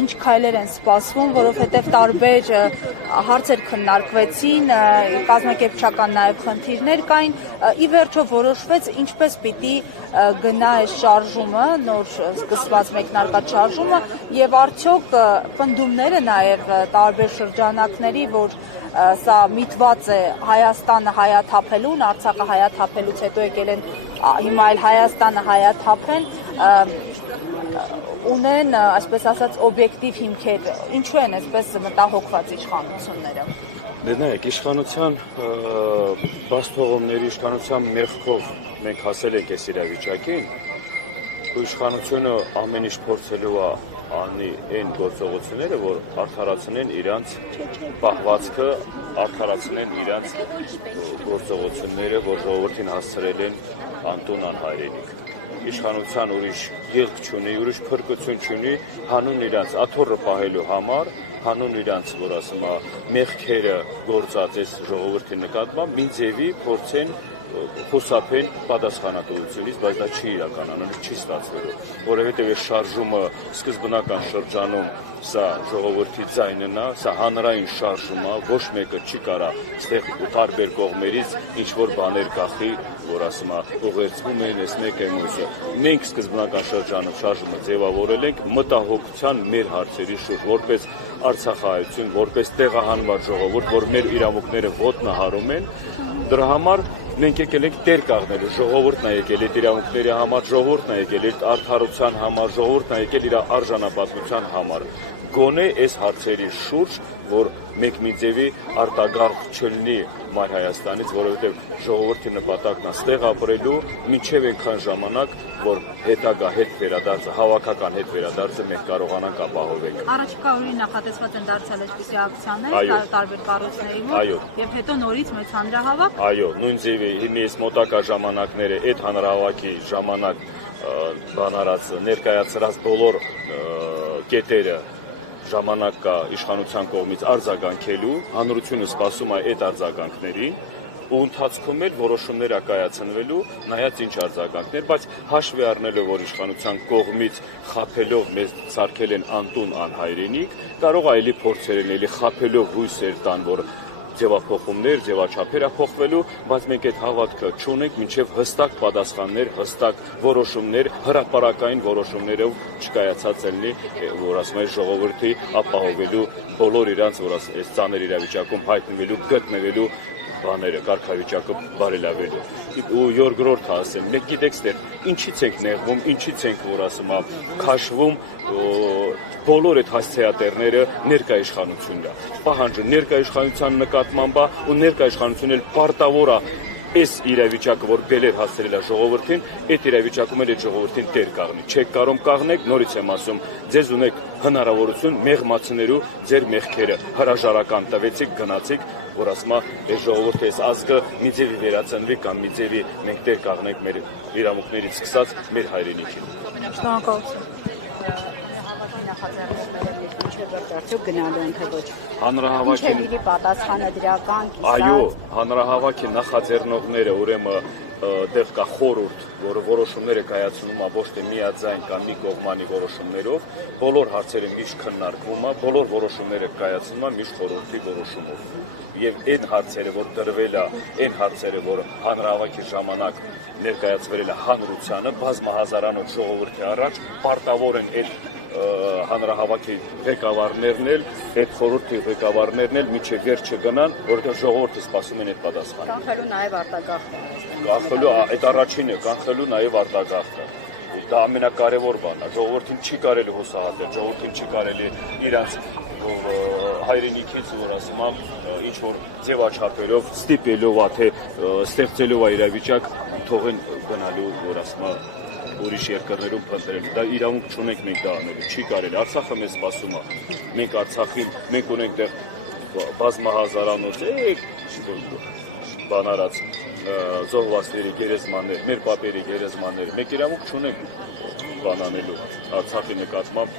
ինչ քայլեր են սպասվում, որովհետև տարբեր հարցեր քննարկվեցին, կազմակերպչական նաև խնդիրներ կային, ի վերջո որոշվեց ինչպես պիտի գնա այս շարժումը, նոր սկսված մեկնարկած շարժումը եւ արդյոք պնդումները նաև տարբեր շրջանակների, որ սա միտված է Հայաստանը հայաթափելուն, Արցախը հայաթափելուց հետո եկել են հիմա այլ Հայաստանը հայաթափեն, ունեն, այսպես ասած, օբյեկտիվ հիմքեր, ինչու են այսպես մտահոգված իշխանությունները։ Նայեք, իշխանության բացթողումների, իշխանության մեղքով մենք հասել ենք այս իրավիճակին, ու իշխանությունը ամեն ինչ փորձելու է անի այն գործողությունները, որ արդարացնեն իրանց պահվածքը, արդարացնեն իրանց գործողությունները, որ ժողովրդին հասցրել են անտուն անհայրենիք։ Իշխանության ուրիշ ելք չունի, ուրիշ փրկություն չունի, հանուն իրանց աթոռը պահելու համար, հանուն իրանց, որ ասում է, մեղքերը գործած այս ժողովրդի նկատմամբ, մի ձևի փորձեն խուսափեն պատասխանատվությունից, բայց դա չի իրականանում, չի ստացվելու, որովհետև այս շարժումը սկզբնական շրջանում սա ժողովրդի ձայնն է, սա հանրային շարժում է, ոչ մեկը չի կարա այստեղ տարբեր կողմերից ինչ-որ բաներ գախի, որ ասում է, ուղերձվում են այս մեկ էմոցիա։ Մենք սկզբնական շրջանում շարժումը ձևավորել ենք մտահոգության մեր հարցերի շուրջ, որպես արցախահայություն, որպես տեղահանված ժողովուրդ, որ մեր իրավունքները ոտնահարում են, դրա համար մենք եկել ենք տեր կաղնելու, ժողովուրդն է եկել այդ իրավունքների համար, ժողովուրդն է եկել իր արդարության համար, ժողովուրդն է եկել իր արժանապատվության համար։ Գոնե այս հարցերի շուրջ, որ մեկ մի ձևի արտագաղթ չլինի Մայր Հայաստանից, որովհետև ժողովրդի նպատակն է ստեղ ապրելու, մինչև այնքան ժամանակ, որ հետագա հետ վերադարձը, հավաքական հետ վերադարձը մենք կարողանանք ապահովել։ Առաջիկա օրերին նախատեսված են դարձյալ այսպիսի ակցիաներ տարբեր կառույցների մոտ, եւ հետո նորից մեծ հանրահավաք։ Այո, նույն ձևի հիմա այս մոտակա ժամանակները այդ հանրահավաքի ժամանակ բանարած ներկայացրած բոլոր կետերը ժամանակ կա իշխանության կողմից արձագանքելու, հանրությունը սպասում է այդ արձագանքներին ու ընթացքում էլ որոշումներ կայացնվելու, նայած ինչ արձագանքներ, բայց հաշվի առնելով, որ իշխանության կողմից խաբելով մեզ սարքել են անտուն անհայրենիք, կարող այլի փորձեր են էլի խաբելով հույսեր տան, որ ձևափոխումներ, ձևաչափեր է փոխվելու, բայց մենք այդ հավատքը չունենք, մինչև հստակ պատասխաններ, հստակ որոշումներ, հրապարակային որոշումներով չկայացած լինի, որ ասում եմ ժողովրդի ապահովելու բոլոր իրանց, որ այս ծանր իրավիճակում հայտնվելու, գտնվելու բաները, կարգավիճակը բարելավելու։ Ու երկրորդը ասեմ, մենք գիտեք, ինչից ենք նեղվում, ինչից ենք, որ ասում եմ, քաշվում բոլոր այդ հասցեատերները ներկա իշխանությունն է։ Պահանջը ներկա իշխանության նկատմամբ է ու ներկա իշխանությունն էլ պարտավոր է այս իրավիճակը, որ բելեր հասցրել է ժողովրդին, այդ իրավիճակում էլ այդ ժողովրդին տեր կաղնի։ Չեք կարող կաղնեք, նորից եմ ասում, ձեզ ունեք հնարավորություն մեղմացնելու ձեր մեղքերը, հրաժարական տվեցիք, գնացիք, որ ասում է, այս ժողովուրդը, այս ազգը մի ձևի վերածնվի կամ մի ձևի մենք տեր կաղնենք մեր իրավունքներից սկսած մեր հայրենիքին։ Շնորհակալություն։ Գնալու են թե ոչ։ Հանրահավաքին պատասխանը դրական կիսած։ Այո, հանրահավաքի նախաձեռնողները ուրեմն դեռ կա խորհուրդ, որը որոշումները կայացնում է ոչ թե միաձայն կամ մի կողմանի որոշումներով, բոլոր հարցերը միշտ քննարկվում է, բոլոր որոշումները կայացնում է միշտ խորհրդի որոշումով։ Եվ այն հարցերը, որ դրվել է, այն հարցերը, որ հանրահավաքի ժամանակ ներկայացվել է հանրությանը, բազմահազարանոց ժողովրդի առաջ, պարտավոր են այդ հանրահավաքի ղեկավարներն էլ, այդ խորհրդի ղեկավարներն էլ մինչև վերջը գնան, որովհետև ժողովուրդը սպասում են այդ պատասխանը։ Կանխելու նաև արտագաղթը։ Կանխելու այդ առաջինը, կանխելու նաև արտագաղթը։ Դա ամենակարևոր բանն է։ Ժողովրդին չի կարելի հուսահատել, ժողովրդին չի կարելի իրանց հայրենիքից, որ ասում եմ, ինչ որ ձևաչափերով, ստիպելով է, թե ստեղծելով է իրավիճակ, թողեն գնալու, որ ասում եմ, ուրիշ երկրներում փնտրել։ Դա իրավունք չունենք մենք դա անելու, չի կարելի։ Արցախը մեզ սպասում է։ Մենք Արցախին, մենք ունենք դեռ բազմահազարանոց բանարած զոհվածների գերեզմաններ, մեր պապերի գերեզմաններ։ Մենք իրավունք չունենք բան անելու Արցախի նկատմամբ